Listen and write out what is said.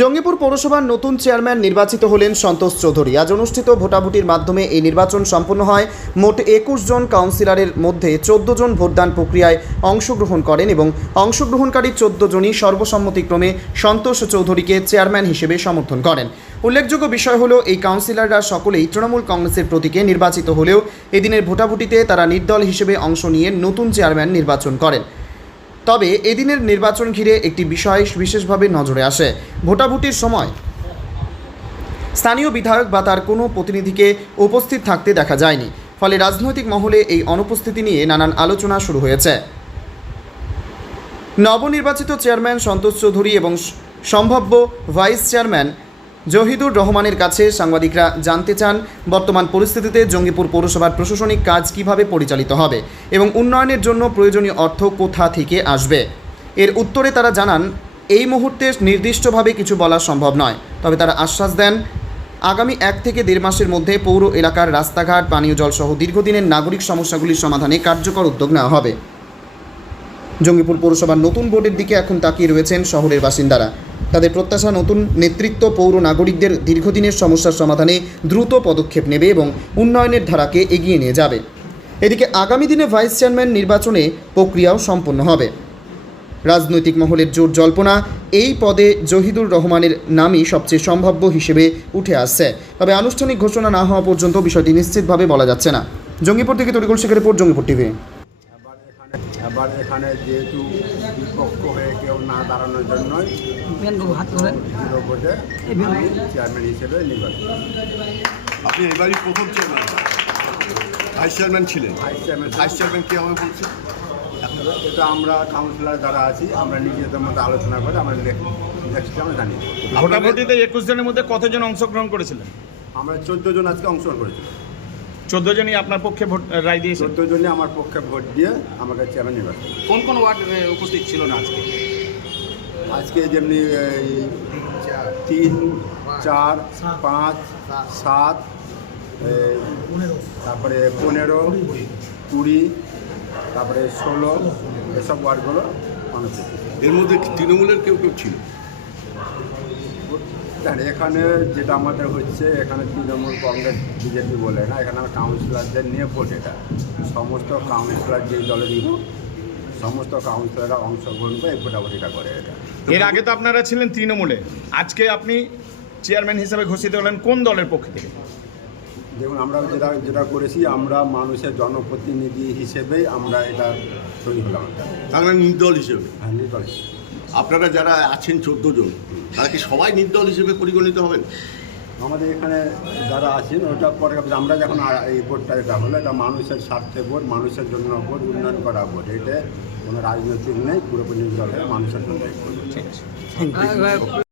জঙ্গিপুর পৌরসভার নতুন চেয়ারম্যান নির্বাচিত হলেন সন্তোষ চৌধুরী। আজ অনুষ্ঠিত ভোটাভুটির মাধ্যমে এই নির্বাচন সম্পন্ন হয়। মোট 21 জন কাউন্সিলরের মধ্যে 14 জন ভোটদান প্রক্রিয়ায় অংশগ্রহণ করেন এবং অংশগ্রহণকারী 14 জনই সর্বসম্মতিক্রমে সন্তোষ চৌধুরীকে চেয়ারম্যান হিসেবে সমর্থন করেন। উল্লেখযোগ্য বিষয় হলো, এই কাউন্সিলররা সকলেই তৃণমূল কংগ্রেসের প্রতীকে নির্বাচিত হলেও এদিনের ভোটাভুটিতে তারা নির্দল হিসেবে অংশ নিয়ে নতুন চেয়ারম্যান নির্বাচন করেন। তবে এদিনের নির্বাচন ঘিরে একটি বিষয় বিশেষভাবে নজরে আসে। ভোটাভুটির সময় স্থানীয় বিধায়ক বা তার কোনো প্রতিনিধিকে উপস্থিত থাকতে দেখা যায়নি। ফলে রাজনৈতিক মহলে এই অনুপস্থিতি নিয়ে নানান আলোচনা শুরু হয়েছে। নবনির্বাচিত চেয়ারম্যান সন্তোষ চৌধুরী এবং সম্ভাব্য ভাইস চেয়ারম্যান জহিদুর রহমানের কাছে সাংবাদিকরা জানতে চান, বর্তমান পরিস্থিতিতে জঙ্গিপুর পৌরসভার প্রশাসনিক কাজ কিভাবে পরিচালিত হবে এবং উন্নয়নের জন্য প্রয়োজনীয় অর্থ কোথা থেকে আসবে। এর উত্তরে তারা জানান, এই মুহূর্তে নির্দিষ্টভাবে কিছু বলা সম্ভব নয়। তবে তারা আশ্বাস দেন, আগামী 1 থেকে 1.5 মাসের মধ্যে পৌর এলাকার রাস্তাঘাট, পানীয় জল সহ দীর্ঘদিনের নাগরিক সমস্যাগুলির সমাধানে কার্যকর উদ্যোগ নেওয়া হবে। জঙ্গিপুর পৌরসভার নতুন বোর্ডের দিকে এখন তাকিয়ে রয়েছেন শহরের বাসিন্দারা। তাদের প্রত্যাশা, নতুন নেতৃত্ব পৌর নাগরিকদের দীর্ঘদিনের সমস্যার সমাধানে দ্রুত পদক্ষেপ নেবে এবং উন্নয়নের ধারাকে এগিয়ে নিয়ে যাবে। এদিকে আগামী দিনে ভাইস চেয়ারম্যান নির্বাচনে প্রক্রিয়াও সম্পন্ন হবে। রাজনৈতিক মহলের জোর জল্পনা, এই পদে জহিদুর রহমানের নামই সবচেয়ে সম্ভাব্য হিসেবে উঠে আসছে। তবে আনুষ্ঠানিক ঘোষণা না হওয়া পর্যন্ত বিষয়টি নিশ্চিতভাবে বলা যাচ্ছে না। জঙ্গিপুর থেকে তরিকুল শেখের রিপোর্ট, জঙ্গিপুর টিভি। এবার এখানে যেহেতু বিপক্ষ হয়ে কেউ না দাঁড়ানোর জন্যই জিরো ভোটে চেয়ারম্যান হিসেবে নির্বাচিত। আপনি এবারই প্রথম চেয়ারম্যান, ভাইস চেয়ারম্যান ছিলেন। ভাইস চেয়ারম্যান কে হবে বলছে? এটা আমরা কাউন্সিলর যারা আছি, আমরা নিজেদের মধ্যে আলোচনা করে আমরা নেক্সট আমরা জানি। ভোটাভুটিতে 21 জনের মধ্যে কতজন অংশগ্রহণ করেছিলেন? আমরা 14 জন আজকে অংশগ্রহণ করেছি। 14 জনই আপনার পক্ষে ভোট রায় দিয়েছে? 14 জনই আমার পক্ষে ভোট দিয়ে আমাকে চেয়ারম্যান নির্বাচন। কোন কোন ওয়ার্ড উপস্থিত ছিল না আজকে? আজকে যেমনি 3, 4, 5, 7, তারপরে 15, 20, তারপরে 16, এসব ওয়ার্ডগুলো মানুষ। এর মধ্যে তৃণমূলের কেউ কেউ ছিল? এখানে যেটা আমাদের হচ্ছে, এখানে তৃণমূল, কংগ্রেস, বিজেপি বলে না, এখানে কাউন্সিলরদের নিয়ে ভোট। এটা সমস্ত কাউন্সিলর যেই দলেরই হোক, সমস্ত কাউন্সিলররা অংশগ্রহণ করে এই ভোটাভুটিটা করে। এটা এর আগে তো আপনারা ছিলেন তৃণমূলে, আজকে আপনি চেয়ারম্যান হিসেবে ঘোষিত হলেন কোন দলের পক্ষ থেকে? দেখুন, আমরা যেটা করেছি, আমরা মানুষের জনপ্রতিনিধি হিসেবেই আমরা এটা তৈরি হলাম। তার মানে নির্দল হিসেবে? হ্যাঁ, নির্দল। আপনারা যারা আছেন 14 জন, তারা কি সবাই নির্দল হিসেবে পরিগণিত হবেন? আমাদের এখানে যারা আছেন ওটা পরে, আমরা যখন এই ভোটটা এটা হলো, এটা মানুষের স্বার্থে ভোট, মানুষের জন্য ভোট, উন্নয়ন করা ভোট। এটা কোনো রাজনৈতিক নেই, পুরোপুরি নির্দল, মানুষের জন্য। ঠিক আছে।